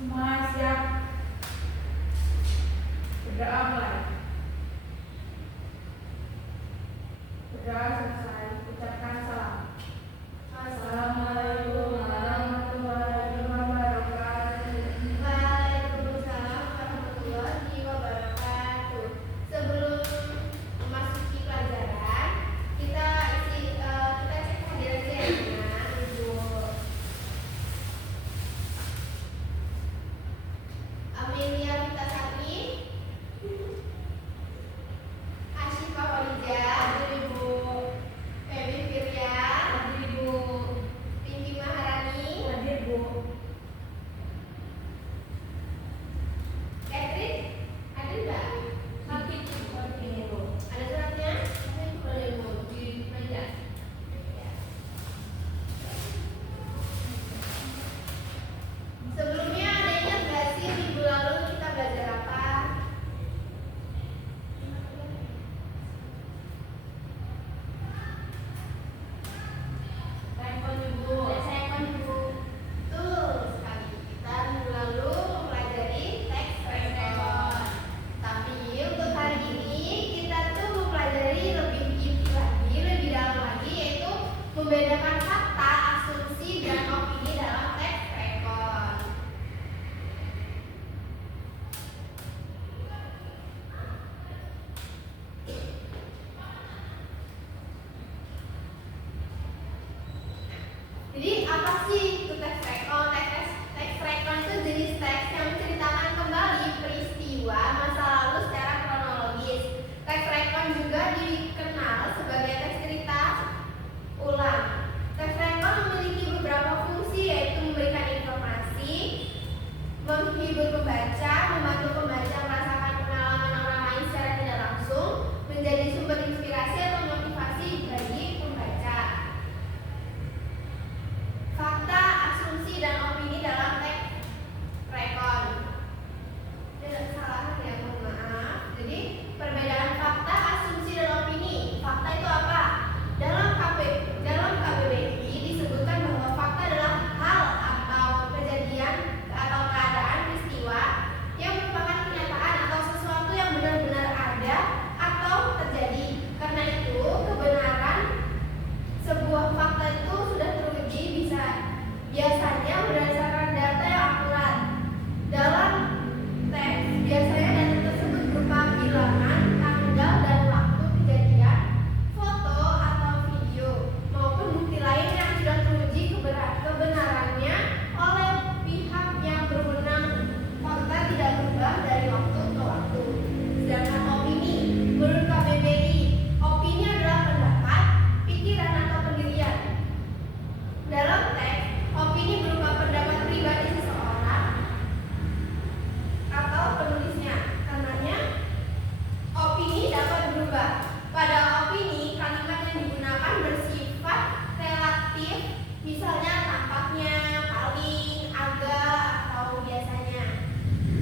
Semua siap? Berdoa mulai. Berdoa selesai, ucapkan salam. Assalamualaikum warahmatullahi wabarakatuh. Waalaikumsalam warahmatullahi wabarakatuh. Sebelum memasuki pelajaran, kita cek hadiran saya Ibu Amelia Vitasari, Asyifa Walija, Ibu Feby Firya, Ibu Pinky Maharani, Hadir Bu. Catherine, ada nggak? Sakit seperti ini Bu. Ada suratnya? Tapi boleh Ibu di meja. Sebelumnya ada ingat nggak sih minggu lalu kita belajar apa? Telepon Ibu. Saya Ibu. Betul sekali. Kita minggu lalu mempelajari teks rekon. Tapi untuk hari ini kita tuh mempelajari lebih inti lagi, lebih dalam lagi, yaitu membedakan fakta, asumsi, dan opini dalam teks rekon. Jadi apa sih itu teks rekon? Teks rekon itu jenis teks yang menceritakan kembali peristiwa masa lalu secara kronologis. Teks rekon juga dikenal sebagai teks cerita ulang. Teks rekon memiliki beberapa fungsi, yaitu memberikan informasi, menghibur pembaca, membantu pembaca merasakan pengalaman orang lain secara tidak langsung, menjadi sumber inspirasi atau motivasi bagi pembaca. Fakta, asumsi, dan opini dalam teks rekon. Tidak salah ya, mohon maaf. Jadi perbedaan fakta, asumsi, dan opini. Fakta itu apa? Dalam KBBI disebutkan bahwa fakta adalah hal atau kejadian atau keadaan peristiwa yang merupakan kenyataan atau sesuatu yang benar-benar ada atau terjadi. Karena itu kebenaran sebuah fakta itu sudah teruji biasanya berdasarkan data yang akurat. Dalam teks biasanya data tersebut berupa bilangan, tanggal, dan waktu kejadian, foto atau video, maupun bukti lain yang sudah teruji kebenarannya oleh pihak yang berwenang. Fakta tidak berubah dari waktu ke waktu. Sedangkan opini, menurut KBBI, opini adalah pendapat, pikiran, atau pendirian. Dalam teks, opini berupa pendapat pribadi seseorang atau penulisnya. Karenanya, opini dapat berubah. Pada opini, kalimat yang digunakan bersifat relatif, misalnya tampaknya, paling, agak, atau biasanya.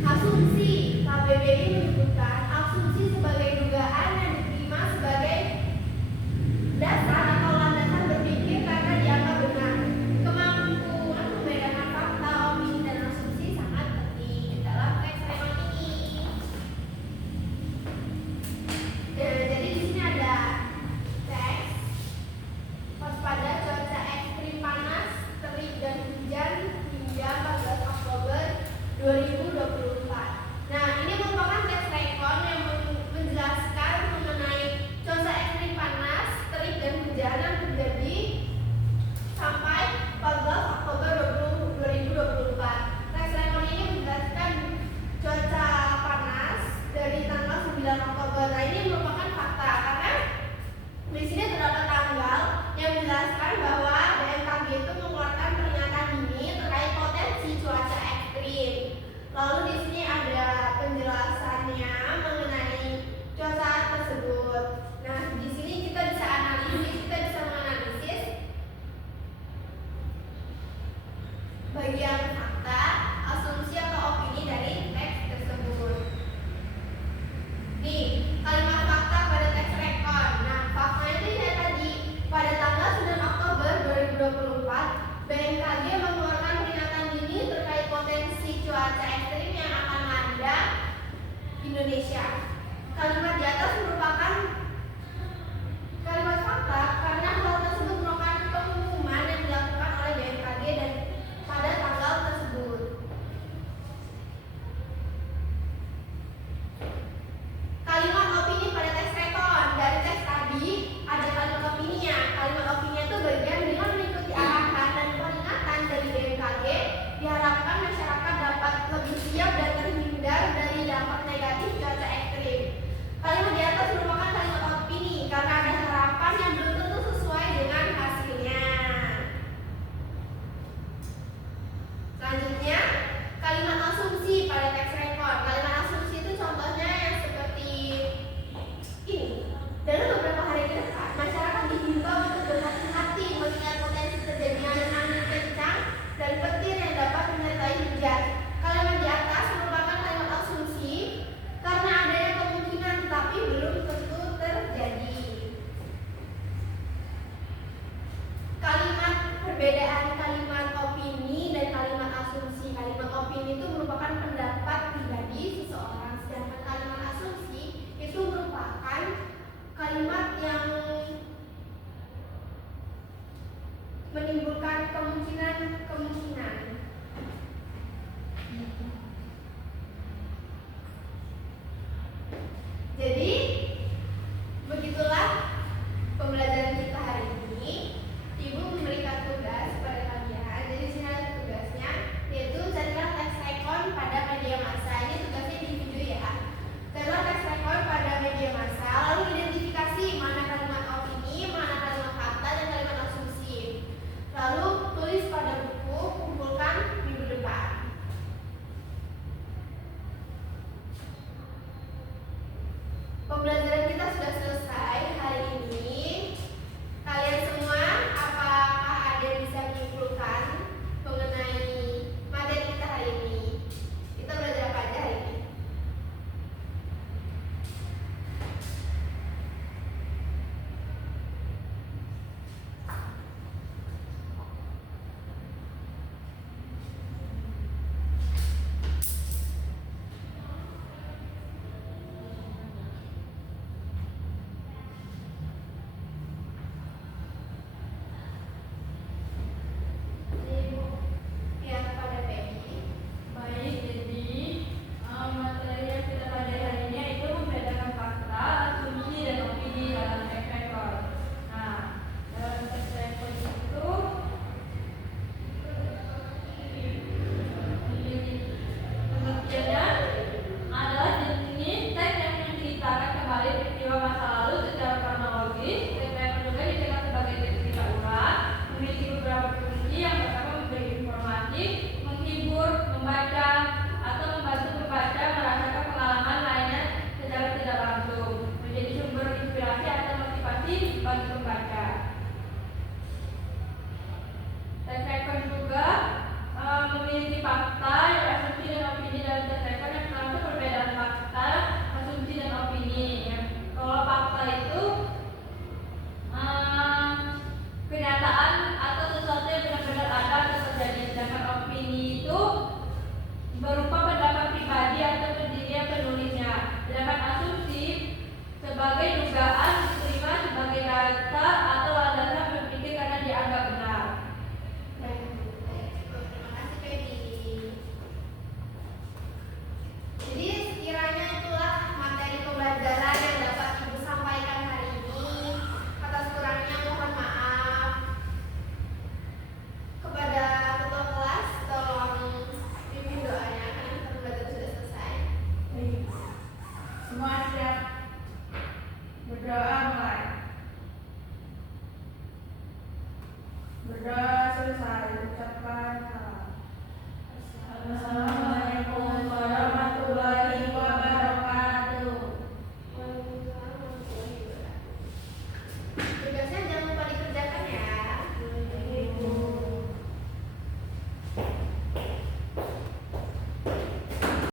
Asumsi, KBBI menyebutkan asumsi sebagai dugaan yang diterima sebagai dasar atau landasan berpikir karena dianggap benar. Kemampuan membedakan fakta, opini, dan asumsi sangat penting dalam teks rekon ini. Jadi di sini ada teks waspada cuaca ekstrim panas, terik, dan hujan hingga 14 Oktober 2024. Nah, ini merupakan teks rekon yang menjelaskan mengenai cuaca ekstrim panas, terik, dan hujan yang terjadi sampai 14 Oktober 2024. Teks rekon ini menjelaskan cuaca panas dari tanggal 9 Oktober. Nah, ini merupakan fakta karena di sini terdapat tanggal yang menjelaskan bahwa BMKG itu mengeluarkan peringatan dini terkait potensi cuaca ekstrim. Lalu di sini ada penjelasannya mengenai cuaca tersebut. Nah, di sini kita bisa menganalisis bagian fakta, asumsi, atau opini dari teks tersebut. Nih, kalimat fakta pada teks rekon. Nah, faktanya itu ya tadi, pada tanggal 9 Oktober 2024, BMKG mengeluarkan peringatan dini terkait potensi cuaca Indonesia. Kalimat di atas merupakan kalimat fakta karena hal tersebut merupakan pengumuman yang dilakukan oleh BMKG dan pada tanggal tersebut. Kalimat opini pada teks rekon. Dari teks tadi ada kalimat opininya. Kalimat opininya itu bagian dengan mengikuti arahan dan peringatan dari BMKG. Diharapkan masyarakat dapat lebih siap dan terhindar dari dampak negatif cuaca ekstrim. Kalimat di atas merupakan kalimat opini karena ada harapan yang belum tentu sesuai dengan hasilnya. Selanjutnya,